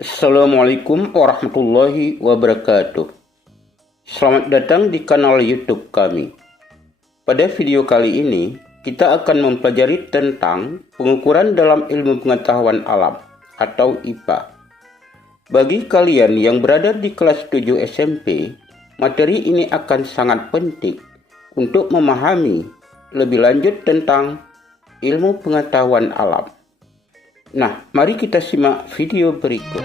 Assalamualaikum warahmatullahi wabarakatuh. Selamat datang di kanal YouTube kami. Pada video kali ini, kita akan mempelajari tentang pengukuran dalam ilmu pengetahuan alam atau IPA. Bagi kalian yang berada di kelas 7 SMP, materi ini akan sangat penting untuk memahami lebih lanjut tentang ilmu pengetahuan alam. Nah, mari kita simak video berikut.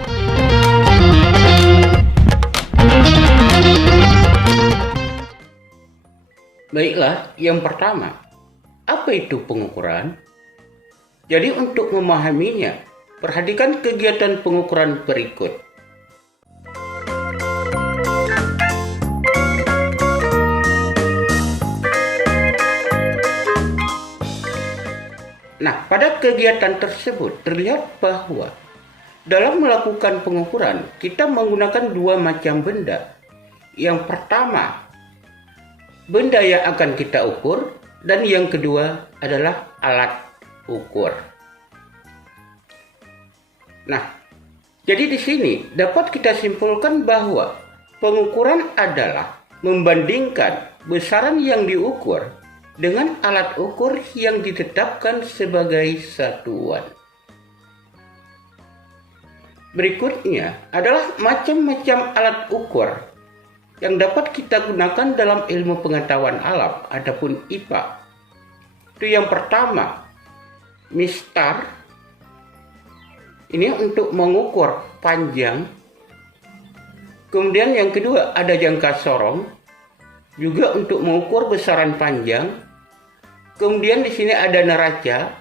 Baiklah, yang pertama, apa itu pengukuran? Jadi untuk memahaminya, perhatikan kegiatan pengukuran berikut. Nah, pada kegiatan tersebut terlihat bahwa dalam melakukan pengukuran, kita menggunakan dua macam benda. Yang pertama, benda yang akan kita ukur, dan yang kedua adalah alat ukur. Nah, jadi di sini dapat kita simpulkan bahwa pengukuran adalah membandingkan besaran yang diukur dengan alat ukur yang ditetapkan sebagai satuan. Berikutnya adalah macam-macam alat ukur yang dapat kita gunakan dalam ilmu pengetahuan alam ataupun IPA. Itu yang pertama, mistar. Ini untuk mengukur panjang. Kemudian yang kedua ada jangka sorong, juga untuk mengukur besaran panjang. Kemudian di sini ada neraca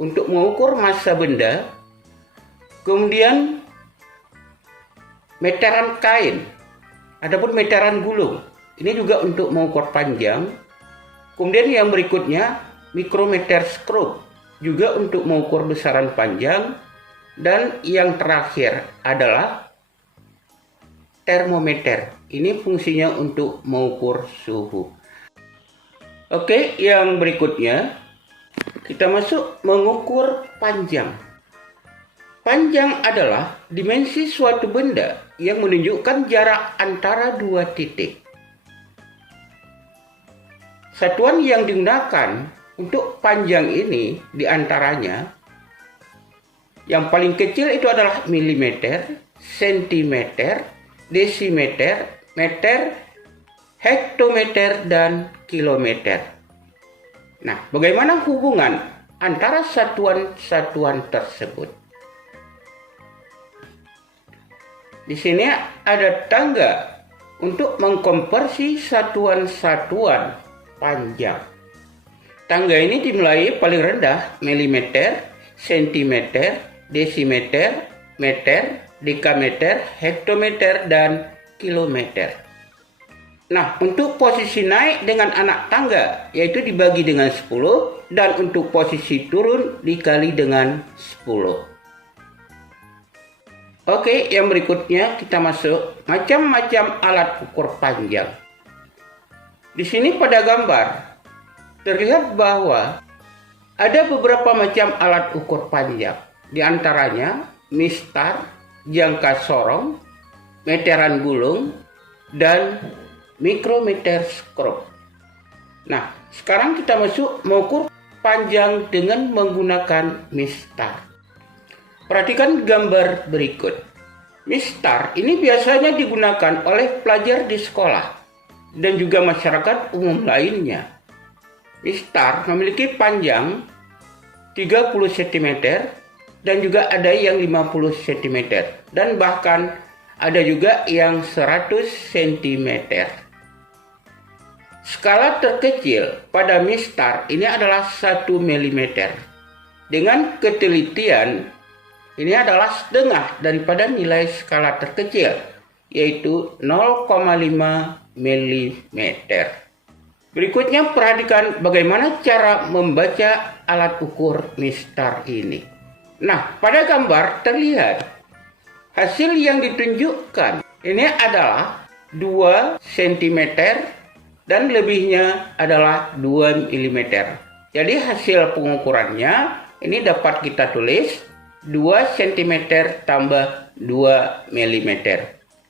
untuk mengukur massa benda. Kemudian meteran kain ataupun meteran gulung. Ini juga untuk mengukur panjang. Kemudian yang berikutnya mikrometer skrup, juga untuk mengukur besaran panjang. Dan yang terakhir adalah termometer. Ini fungsinya untuk mengukur suhu. Oke, yang berikutnya kita masuk mengukur panjang. Panjang adalah dimensi suatu benda yang menunjukkan jarak antara dua titik. Satuan yang digunakan untuk panjang ini diantaranya yang paling kecil itu adalah milimeter, sentimeter, desimeter, meter, hektometer, dan kilometer. Nah, bagaimana hubungan antara satuan-satuan tersebut? Di sini ada tangga untuk mengkonversi satuan-satuan panjang. Tangga ini dimulai paling rendah milimeter, sentimeter, desimeter, meter, dekameter, hektometer, dan kilometer. Nah, untuk posisi naik dengan anak tangga, yaitu dibagi dengan 10, dan untuk posisi turun dikali dengan 10. Oke, yang berikutnya kita masuk macam-macam alat ukur panjang. Di sini pada gambar, terlihat bahwa ada beberapa macam alat ukur panjang. Di antaranya, mistar, jangka sorong, meteran gulung, dan mikrometer skrup. Nah, sekarang kita masuk mengukur panjang dengan menggunakan mistar. Perhatikan gambar berikut. Mistar ini biasanya digunakan oleh pelajar di sekolah dan juga masyarakat umum lainnya. Mistar memiliki panjang 30 cm dan juga ada yang 50 cm dan bahkan ada juga yang 100 cm. Skala terkecil pada mistar ini adalah 1 mm. Dengan ketelitian, ini adalah setengah daripada nilai skala terkecil, yaitu 0,5 mm. Berikutnya perhatikan bagaimana cara membaca alat ukur mistar ini. Nah, pada gambar terlihat hasil yang ditunjukkan ini adalah 2 cm dan lebihnya adalah 2 mm. Jadi hasil pengukurannya ini dapat kita tulis 2 cm tambah 2 mm.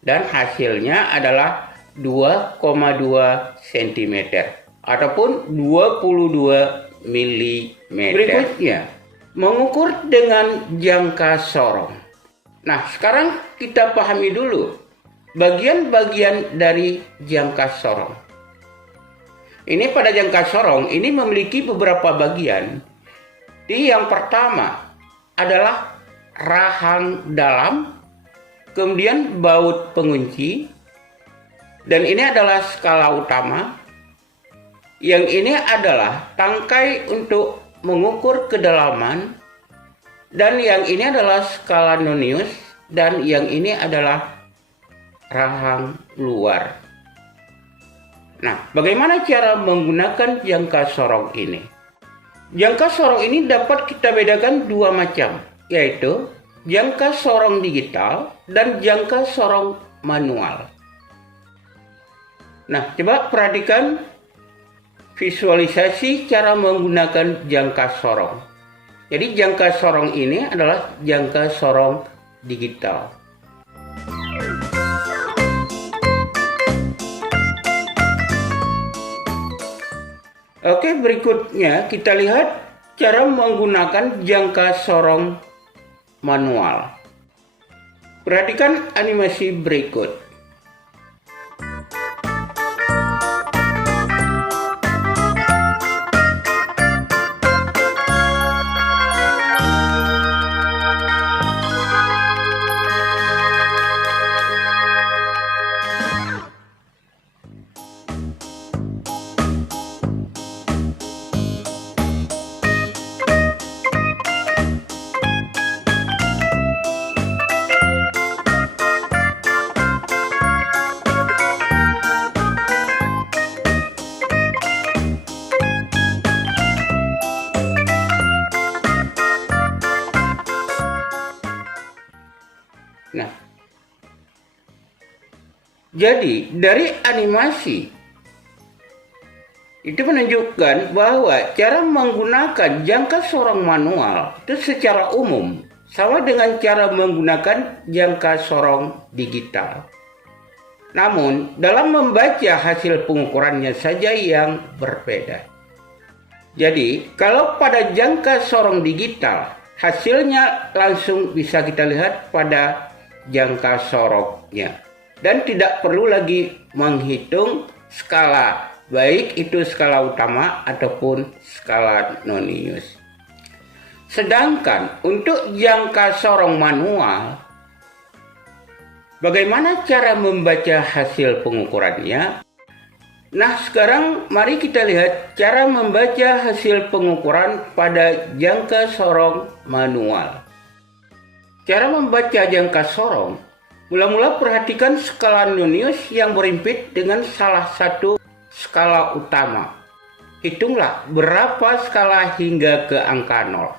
Dan hasilnya adalah 2,2 cm ataupun 22 mm. Berikutnya, mengukur dengan jangka sorong. Nah, sekarang kita pahami dulu bagian-bagian dari jangka sorong. Ini pada jangka sorong ini memiliki beberapa bagian. Yang pertama adalah rahang dalam, kemudian baut pengunci, dan ini adalah skala utama. Yang ini adalah tangkai untuk mengukur kedalaman, dan yang ini adalah skala nonius, dan yang ini adalah rahang luar. Nah, bagaimana cara menggunakan jangka sorong ini? Jangka sorong ini dapat kita bedakan dua macam, yaitu jangka sorong digital dan jangka sorong manual. Nah, coba perhatikan visualisasi cara menggunakan jangka sorong. Jadi jangka sorong ini adalah jangka sorong digital. Oke, berikutnya kita lihat cara menggunakan jangka sorong manual. Perhatikan animasi berikut. Nah, jadi dari animasi itu menunjukkan bahwa cara menggunakan jangka sorong manual itu secara umum sama dengan cara menggunakan jangka sorong digital. Namun, dalam membaca hasil pengukurannya saja yang berbeda. Jadi, kalau pada jangka sorong digital, hasilnya langsung bisa kita lihat pada jangka sorongnya, dan tidak perlu lagi menghitung skala, baik itu skala utama ataupun skala nonius. Sedangkan untuk jangka sorong manual, bagaimana cara membaca hasil pengukurannya? Nah, sekarang mari kita lihat cara membaca hasil pengukuran pada jangka sorong manual. Cara membaca jangka sorong, mula-mula perhatikan skala nonius yang berimpit dengan salah satu skala utama. Hitunglah berapa skala hingga ke angka 0.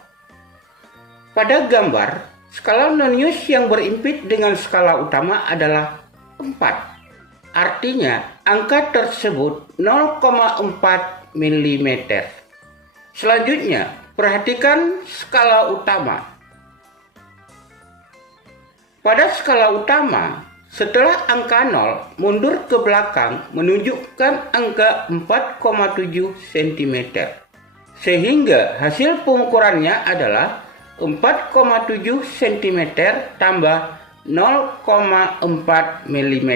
Pada gambar, skala nonius yang berimpit dengan skala utama adalah 4. Artinya, angka tersebut 0,4 mm. Selanjutnya, perhatikan skala utama. Pada skala utama, setelah angka 0 mundur ke belakang menunjukkan angka 4,7 cm. Sehingga hasil pengukurannya adalah 4,7 cm tambah 0,4 mm.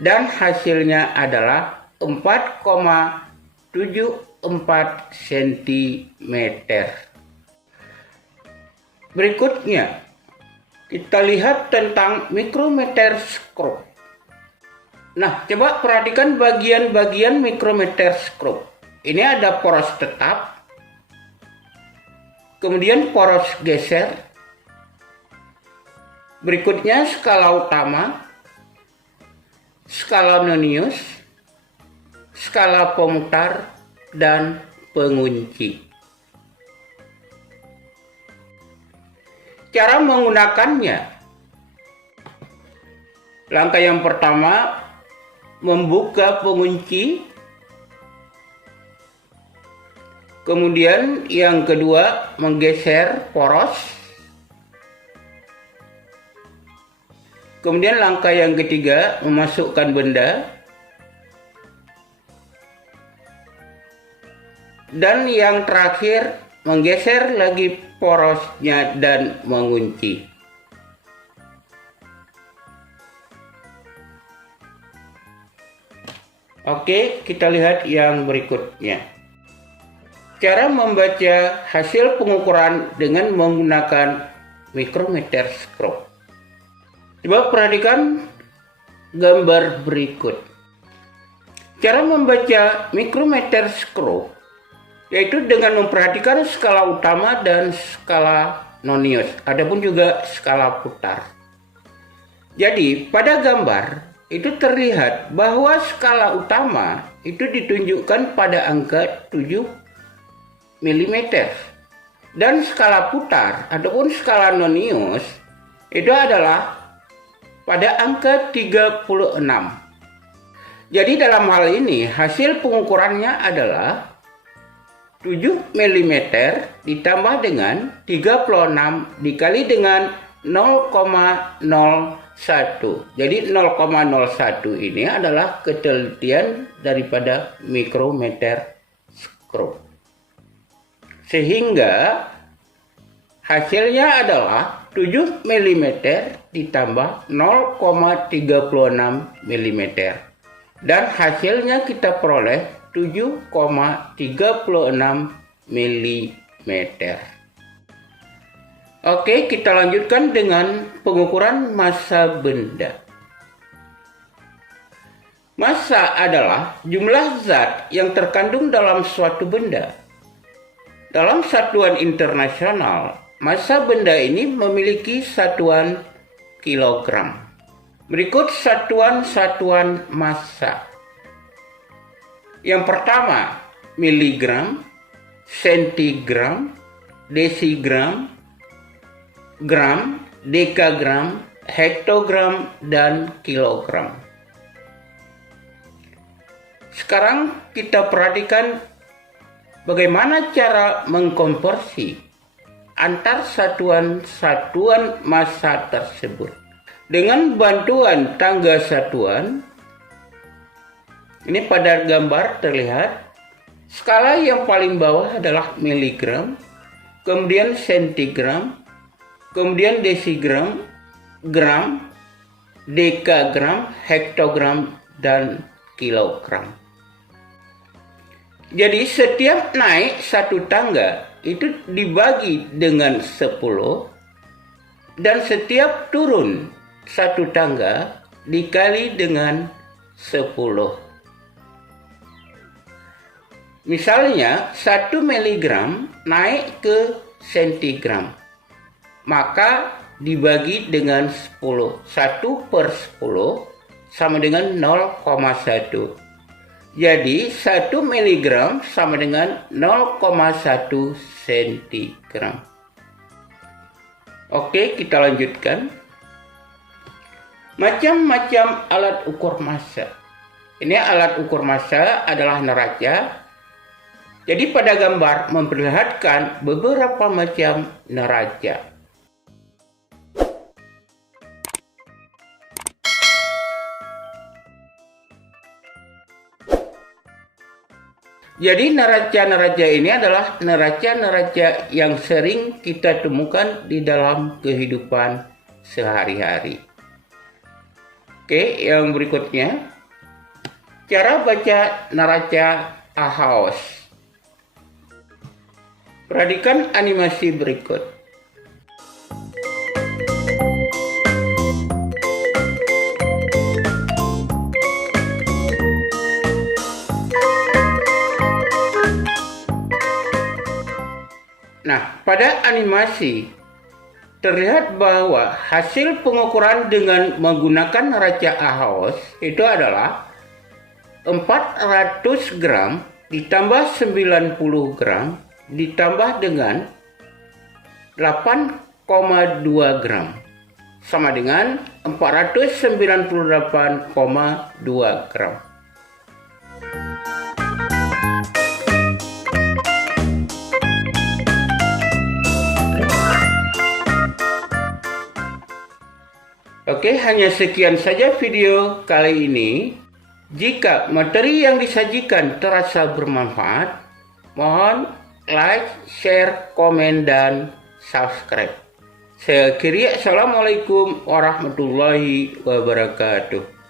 Dan hasilnya adalah 4,74 cm. Berikutnya, kita lihat tentang micrometer screw. Nah, coba perhatikan bagian-bagian micrometer screw. Ini ada poros tetap, kemudian poros geser. Berikutnya skala utama, skala nonius, skala pemutar, dan pengunci. Cara menggunakannya. Langkah yang pertama, membuka pengunci. Kemudian yang kedua, menggeser poros. Kemudian langkah yang ketiga, memasukkan benda. Dan yang terakhir, menggeser lagi porosnya dan mengunci. Oke, kita lihat yang berikutnya. Cara membaca hasil pengukuran dengan menggunakan micrometer scroll. Coba perhatikan gambar berikut. Cara membaca micrometer scroll yaitu dengan memperhatikan skala utama dan skala nonius, adapun juga skala putar. Jadi pada gambar itu terlihat bahwa skala utama itu ditunjukkan pada angka 7 mm dan skala putar ataupun skala nonius itu adalah pada angka 36. Jadi dalam hal ini hasil pengukurannya adalah 7 mm ditambah dengan 36 dikali dengan 0,01. Jadi 0,01 ini adalah ketelitian daripada micrometer scroll. Sehingga hasilnya adalah 7 mm ditambah 0,36 mm. Dan hasilnya kita peroleh 7,36 mm. Oke, kita lanjutkan dengan pengukuran massa benda. Massa adalah jumlah zat yang terkandung dalam suatu benda. Dalam satuan internasional, massa benda ini memiliki satuan kilogram. Berikut satuan-satuan massa. Yang pertama, miligram, sentigram, desigram, gram, dekagram, hektogram, dan kilogram. Sekarang kita perhatikan bagaimana cara mengkonversi antar satuan-satuan massa tersebut. Dengan bantuan tangga satuan, ini pada gambar terlihat skala yang paling bawah adalah miligram, kemudian sentigram, kemudian desigram, gram, dekagram, hektogram, dan kilogram. Jadi setiap naik satu tangga itu dibagi dengan 10 dan setiap turun satu tangga dikali dengan 10. Misalnya 1 miligram naik ke sentigram, maka dibagi dengan 10. 1 per 10 sama dengan 0,1. Jadi 1 miligram sama dengan 0,1 sentigram. Oke, kita lanjutkan. Macam-macam alat ukur massa. Ini alat ukur massa adalah neraca. Jadi pada gambar memperlihatkan beberapa macam neraca. Jadi neraca-neraca ini adalah neraca-neraca yang sering kita temukan di dalam kehidupan sehari-hari. Oke, yang berikutnya. Cara baca neraca Ahaus. Perhatikan animasi berikut. Nah, pada animasi terlihat bahwa hasil pengukuran dengan menggunakan neraca Ahaus itu adalah 400 gram ditambah 90 gram ditambah dengan 8,2 gram sama dengan 498,2 gram. Oke, hanya sekian saja video kali ini. Jika materi yang disajikan terasa bermanfaat, mohon like, share, komen, dan subscribe. Saya akhiri, assalamualaikum warahmatullahi wabarakatuh.